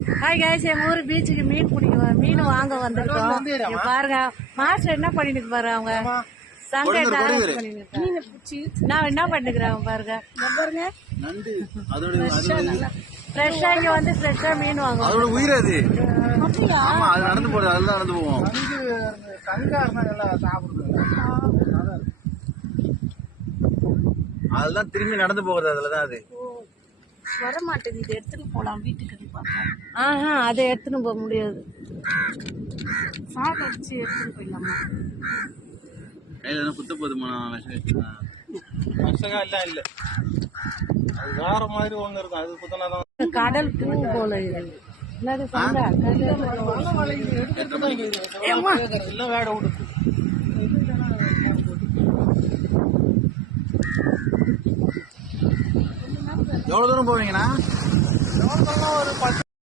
Hi guys எங்க ஊர் பீச்சுக்கு மீன் வாங்க வந்திருக்கோம். இங்க பாருங்க மாஸ்டர் என்ன பண்ணிட்டு பாரு அவங்க சங்கடா நான் என்ன பண்ணிக்கிறாங்க பாருங்க பாருங்க நண்டு அதோட ஃப்ரெஷ்ஷா இங்க வந்து ஃப்ரெஷ்ஷா மீன் வாங்குவோம். அதோட உயிர் அது. அப்படியா? ஆமா அது நடந்து போறது அதுதான் நடந்து போவோம். அதுதான் திரும்பி நடந்து போகிறது அதுலதான் அது வர மாட்டேங்குது. இது எடுத்துட்டு போலாம் வீட்டுக்கு பார்க்கலாம். ஆஹா அதை எடுத்துன்னு போக முடியாது. சாக்கு அடிச்சு எடுத்துட்டு போயிடலாமா? கையில குத்த போதுமா விஷகம் எல்லாம் இல்ல அது வேற மாதிரி ஒண்ணு இருக்கும் அது குத்தனாதான் கடல் பூ போல இது என்னது சண்டை எல்லாம் வேட விடுது. எவ்வளவு தூரம் போவீங்கண்ணா? ஒரு 10